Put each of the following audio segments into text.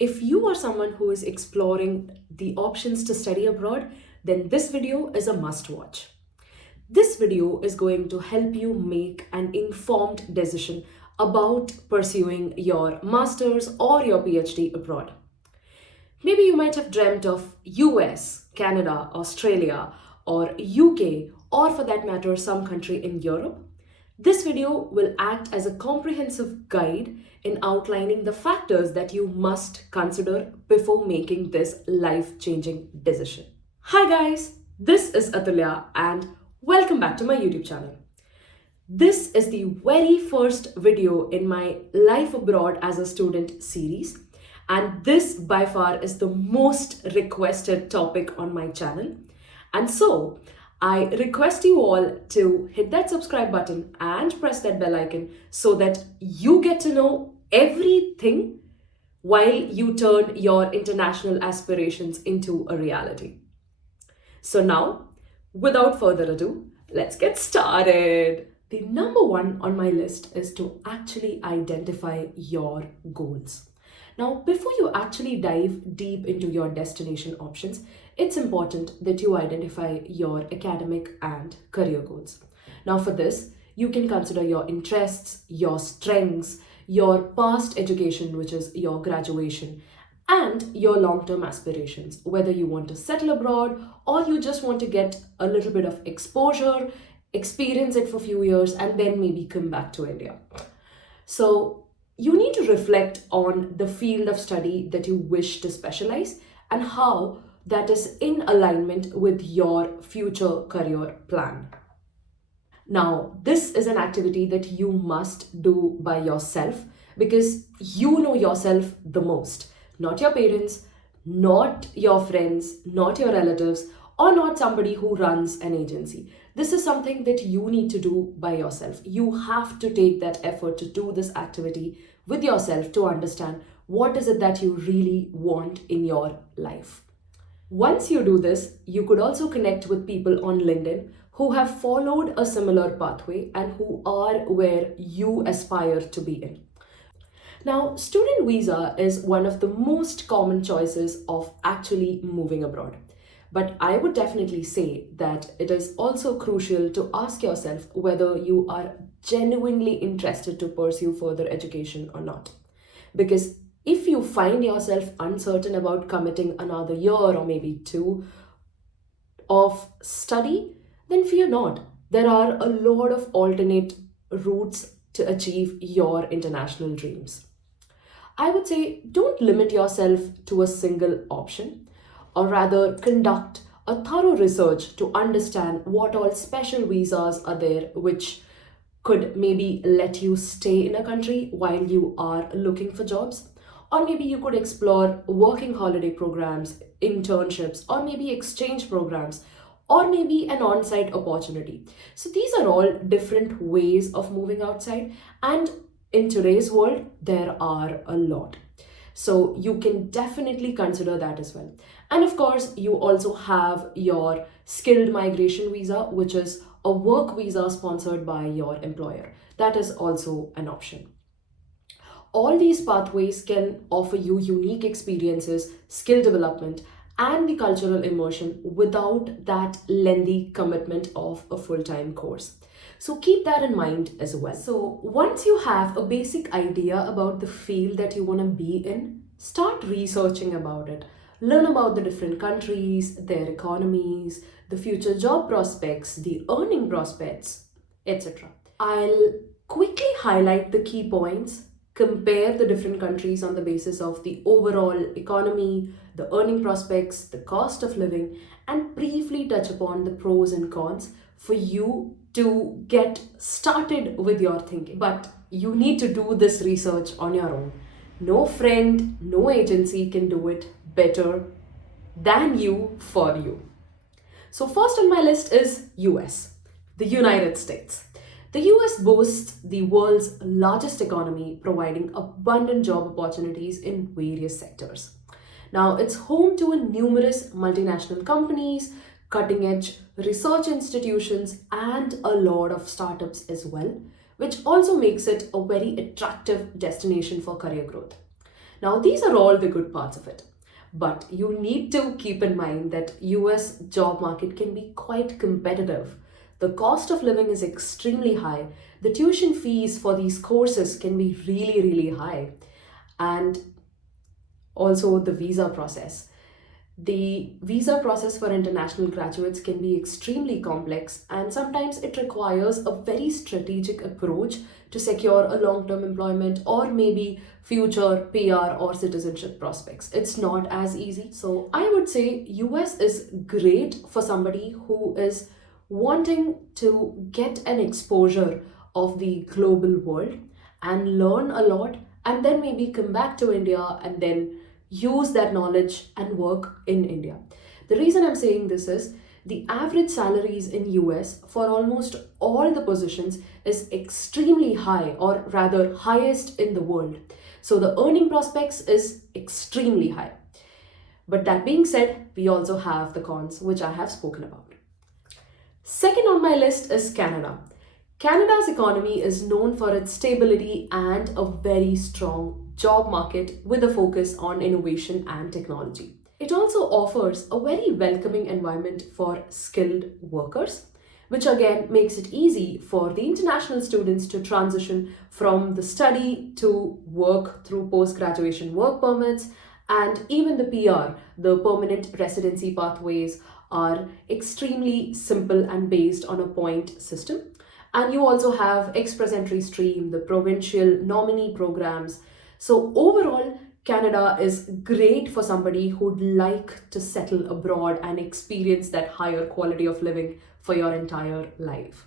If you are someone who is exploring the options to study abroad, then this video is a must watch. This video is going to help you make an informed decision about pursuing your master's or your PhD abroad. Maybe you might have dreamt of US, Canada, Australia, or UK, or for that matter, some country in Europe. This video will act as a comprehensive guide in outlining the factors that you must consider before making this life-changing decision. Hi guys, this is Athulya and welcome back to my YouTube channel. This is the very first video in my Life Abroad as a Student series, and this by far is the most requested topic on my channel. And so I request you all to hit that subscribe button and press that bell icon so that you get to know everything while you turn your international aspirations into a reality. So now, without further ado, let's get started. The number one on my list is to actually identify your goals. Now, before you actually dive deep into your destination options, it's important that you identify your academic and career goals. Now, for this, you can consider your interests, your strengths, your past education, which is your graduation, and your long-term aspirations, whether you want to settle abroad or you just want to get a little bit of exposure, experience it for a few years, and then maybe come back to India. So you need to reflect on the field of study that you wish to specialize and how that is in alignment with your future career plan. Now, this is an activity that you must do by yourself because you know yourself the most. Not your parents, not your friends, not your relatives, or not somebody who runs an agency. This is something that you need to do by yourself. You have to take that effort to do this activity with yourself to understand what is it that you really want in your life. Once you do this, you could also connect with people on LinkedIn who have followed a similar pathway and who are where you aspire to be in. Now, student visa is one of the most common choices of actually moving abroad. But I would definitely say that it is also crucial to ask yourself whether you are genuinely interested to pursue further education or not. Because if you find yourself uncertain about committing another year or maybe two of study, then fear not. There are a lot of alternate routes to achieve your international dreams. I would say don't limit yourself to a single option, or rather conduct a thorough research to understand what all special visas are there which could maybe let you stay in a country while you are looking for jobs. Or maybe you could explore working holiday programs, internships, or maybe exchange programs, or maybe an on-site opportunity. So these are all different ways of moving outside, and in today's world, there are a lot. So you can definitely consider that as well. And of course, you also have your skilled migration visa, which is a work visa sponsored by your employer. That is also an option. All these pathways can offer you unique experiences, skill development, and the cultural immersion without that lengthy commitment of a full-time course. So keep that in mind as well. So once you have a basic idea about the field that you want to be in, start researching about it. Learn about the different countries, their economies, the future job prospects, the earning prospects, etc. I'll quickly highlight the key points, compare the different countries on the basis of the overall economy, the earning prospects, the cost of living, and briefly touch upon the pros and cons for you to get started with your thinking. But you need to do this research on your own. No friend, no agency can do it better than you for you. So first on my list is US, the United States. The US boasts the world's largest economy, providing abundant job opportunities in various sectors. Now, it's home to numerous multinational companies, cutting-edge research institutions, and a lot of startups as well, which also makes it a very attractive destination for career growth. Now, these are all the good parts of it. But you need to keep in mind that US job market can be quite competitive. The cost of living is extremely high. The tuition fees for these courses can be really, really high. And also the visa process. The visa process for international graduates can be extremely complex, and sometimes it requires a very strategic approach to secure a long term employment or maybe future PR or citizenship prospects. It's not as easy. So, I would say US is great for somebody who is wanting to get an exposure of the global world and learn a lot, and then maybe come back to India and then use that knowledge and work in India. The reason I'm saying this is the average salaries in US for almost all the positions is extremely high, or rather highest in the world. So the earning prospects is extremely high. But that being said, we also have the cons, which I have spoken about. Second on my list is Canada. Canada's economy is known for its stability and a very strong job market with a focus on innovation and technology. It also offers a very welcoming environment for skilled workers, which again makes it easy for the international students to transition from the study to work through post-graduation work permits, and even the PR, the permanent residency pathways, are extremely simple and based on a point system. And you also have express entry stream, the provincial nominee programs. So overall, Canada is great for somebody who'd like to settle abroad and experience that higher quality of living for your entire life.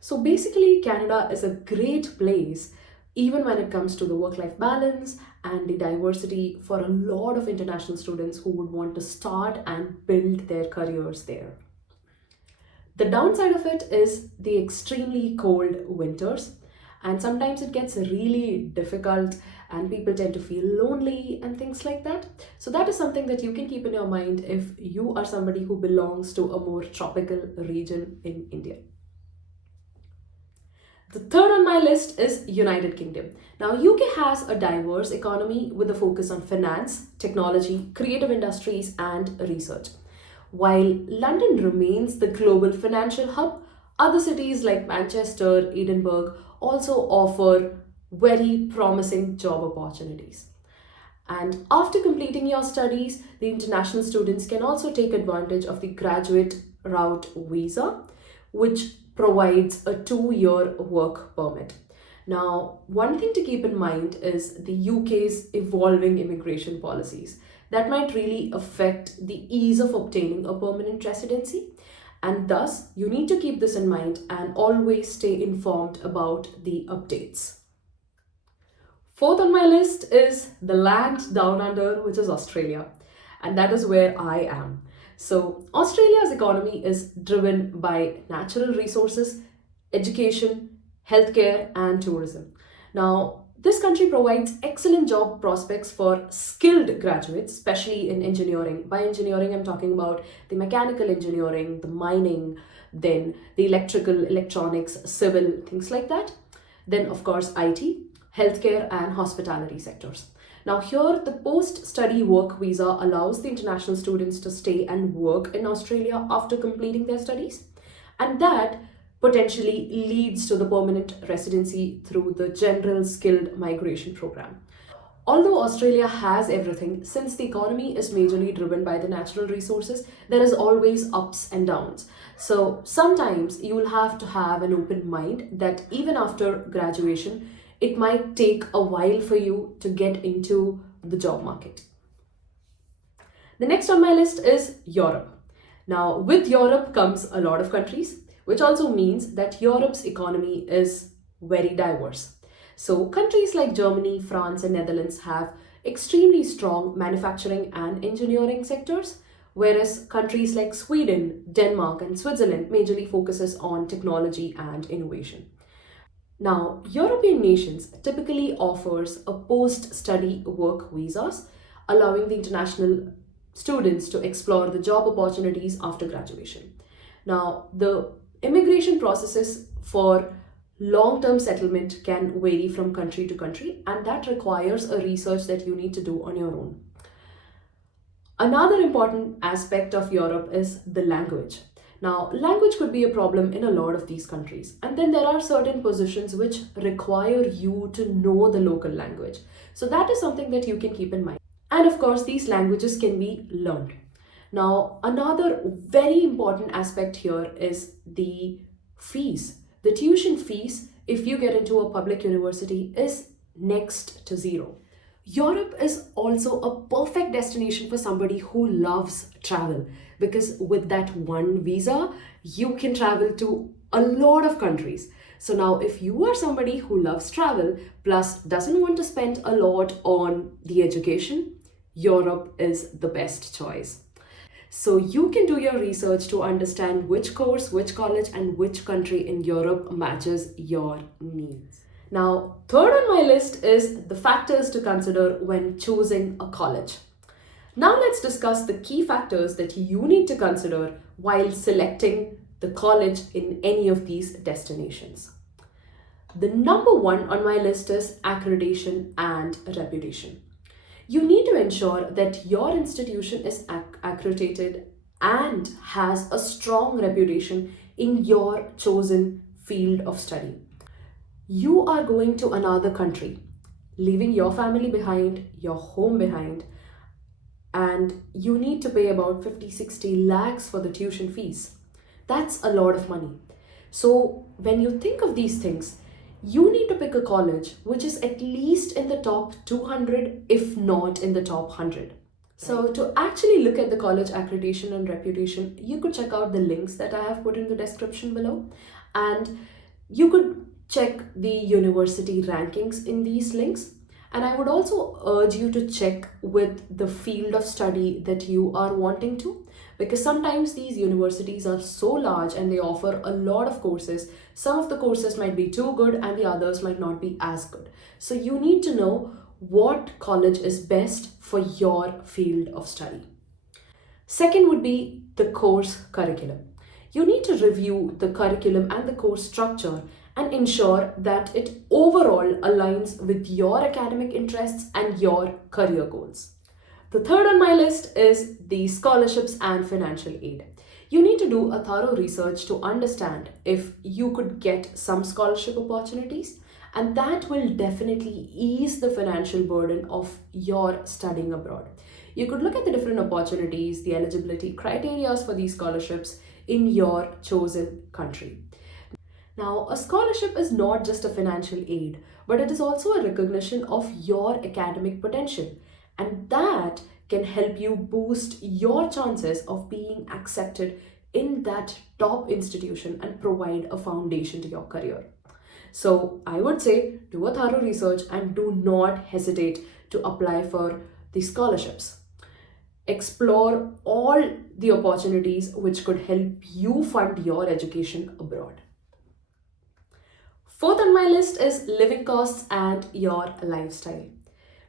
So basically, Canada is a great place even when it comes to the work-life balance and the diversity for a lot of international students who would want to start and build their careers there. The downside of it is the extremely cold winters, and sometimes it gets really difficult and people tend to feel lonely and things like that. So that is something that you can keep in your mind if you are somebody who belongs to a more tropical region in India. The third on my list is United Kingdom. Now, UK has a diverse economy with a focus on finance, technology, creative industries, and research. While London remains the global financial hub, other cities like Manchester, Edinburgh also offer very promising job opportunities. And after completing your studies, the international students can also take advantage of the graduate route visa, which provides a 2-year work permit. Now, one thing to keep in mind is the UK's evolving immigration policies that might really affect the ease of obtaining a permanent residency. And thus, you need to keep this in mind and always stay informed about the updates. Fourth on my list is the land down under, which is Australia. And that is where I am. So, Australia's economy is driven by natural resources, education, healthcare, and tourism. Now, this country provides excellent job prospects for skilled graduates, especially in engineering. By engineering, I'm talking about the mechanical engineering, the mining, then the electrical, electronics, civil, things like that. Then, of course, IT, healthcare, and hospitality sectors. Now, here the post-study work visa allows the international students to stay and work in Australia after completing their studies, and that potentially leads to the permanent residency through the General Skilled Migration Program. Although Australia has everything, since the economy is majorly driven by the natural resources, there is always ups and downs. So sometimes you will have to have an open mind that even after graduation, it might take a while for you to get into the job market. The next on my list is Europe. Now, with Europe comes a lot of countries, which also means that Europe's economy is very diverse. So, countries like Germany, France, and Netherlands have extremely strong manufacturing and engineering sectors, whereas countries like Sweden, Denmark, and Switzerland majorly focuses on technology and innovation. Now, European nations typically offers a post-study work visas, allowing the international students to explore the job opportunities after graduation. Now, the immigration processes for Long-term settlement can vary from country to country, and that requires a research that you need to do on your own. Another important aspect of Europe is the language. Now, language could be a problem in a lot of these countries, and then there are certain positions which require you to know the local language. So, that is something that you can keep in mind. And of course, these languages can be learned. Now, another very important aspect here is the fees. The tuition fees, if you get into a public university, is next to zero. Europe is also a perfect destination for somebody who loves travel, because with that one visa, you can travel to a lot of countries. So now, if you are somebody who loves travel plus doesn't want to spend a lot on the education, Europe is the best choice. So you can do your research to understand which course, which college, and which country in Europe matches your needs. Now, third on my list is the factors to consider when choosing a college. Now let's discuss the key factors that you need to consider while selecting the college in any of these destinations. The number one on my list is accreditation and reputation. You need to ensure that your institution is accredited and has a strong reputation in your chosen field of study. You are going to another country, leaving your family behind, your home behind, and you need to pay about 50-60 lakhs for the tuition fees. That's a lot of money. So when you think of these things, you need to pick a college which is at least in the top 200, if not in the top 100. So to actually look at the college accreditation and reputation, you could check out the links that I have put in the description below, and you could check the university rankings in these links. And I would also urge you to check with the field of study that you are wanting to, because sometimes these universities are so large and they offer a lot of courses. Some of the courses might be too good and the others might not be as good. So you need to know what college is best for your field of study. Second would be the course curriculum. You need to review the curriculum and the course structure and ensure that it overall aligns with your academic interests and your career goals. The third on my list is the scholarships and financial aid. You need to do a thorough research to understand if you could get some scholarship opportunities, and that will definitely ease the financial burden of your studying abroad. You could look at the different opportunities, the eligibility criteria for these scholarships in your chosen country. Now, a scholarship is not just a financial aid, but it is also a recognition of your academic potential, and that can help you boost your chances of being accepted in that top institution and provide a foundation to your career. So, I would say do a thorough research and do not hesitate to apply for the scholarships. Explore all the opportunities which could help you fund your education abroad. Fourth on my list is living costs and your lifestyle.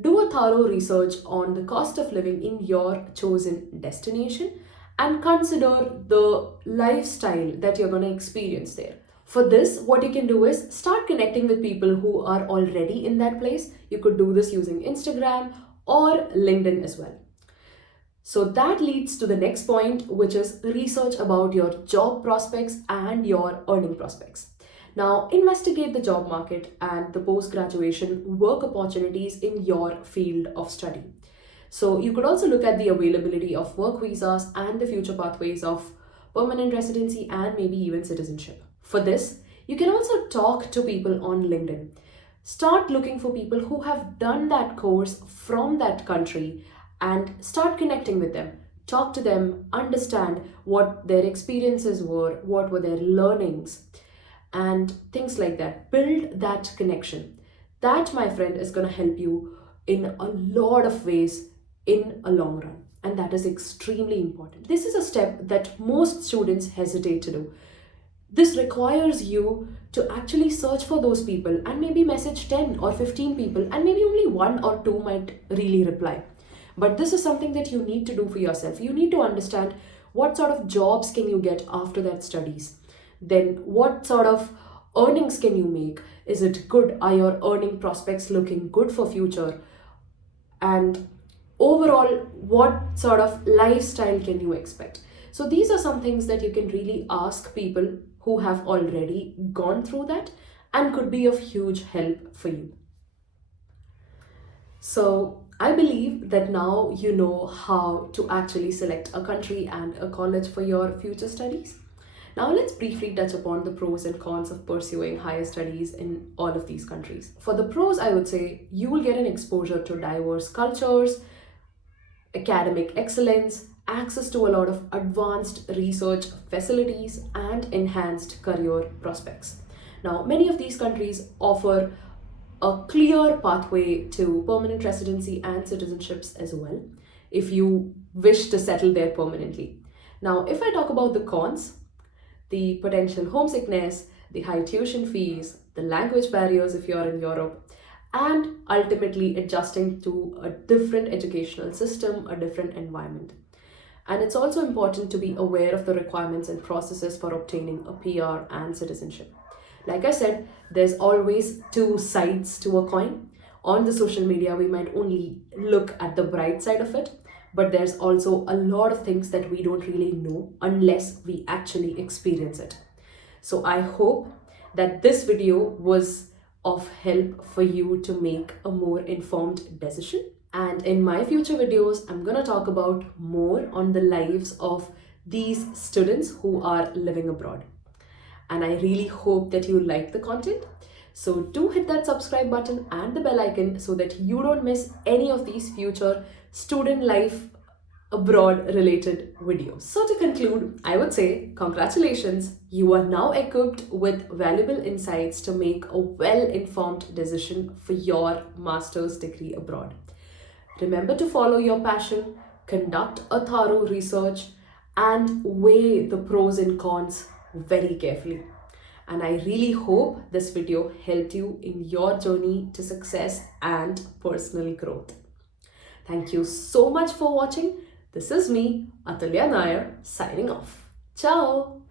Do a thorough research on the cost of living in your chosen destination and consider the lifestyle that you're going to experience there. For this, what you can do is start connecting with people who are already in that place. You could do this using Instagram or LinkedIn as well. So that leads to the next point, which is research about your job prospects and your earning prospects. Now, investigate the job market and the post-graduation work opportunities in your field of study. So you could also look at the availability of work visas and the future pathways of permanent residency and maybe even citizenship. For this, you can also talk to people on LinkedIn. Start looking for people who have done that course from that country and start connecting with them. Talk to them, understand what their experiences were, what were their learnings, and things like that. Build that connection. That, my friend, is going to help you in a lot of ways in a long run. And that is extremely important. This is a step that most students hesitate to do. This requires you to actually search for those people and maybe message 10 or 15 people, and maybe only one or two might really reply. But this is something that you need to do for yourself. You need to understand what sort of jobs can you get after that studies. Then what sort of earnings can you make? Is it good? Are your earning prospects looking good for future? And overall, what sort of lifestyle can you expect? So these are some things that you can really ask people who have already gone through that and could be of huge help for you. So I believe that now you know how to actually select a country and a college for your future studies. Now let's briefly touch upon the pros and cons of pursuing higher studies in all of these countries. For the pros, I would say you will get an exposure to diverse cultures, academic excellence, access to a lot of advanced research facilities, and enhanced career prospects. Now, many of these countries offer a clear pathway to permanent residency and citizenships as well, if you wish to settle there permanently. Now, if I talk about the cons, the potential homesickness, the high tuition fees, the language barriers if you're in Europe, and ultimately adjusting to a different educational system, a different environment. And it's also important to be aware of the requirements and processes for obtaining a PR and citizenship. Like I said, there's always two sides to a coin. On the social media, we might only look at the bright side of it, but there's also a lot of things that we don't really know unless we actually experience it. So I hope that this video was of help for you to make a more informed decision. And in my future videos, I'm going to talk about more on the lives of these students who are living abroad. And I really hope that you like the content. So do hit that subscribe button and the bell icon so that you don't miss any of these future student life abroad related videos. So to conclude, I would say congratulations, you are now equipped with valuable insights to make a well-informed decision for your master's degree abroad. Remember to follow your passion, conduct a thorough research, and weigh the pros and cons very carefully. And I really hope this video helped you in your journey to success and personal growth. Thank you so much for watching. This is me, Athulya Nair, signing off. Ciao!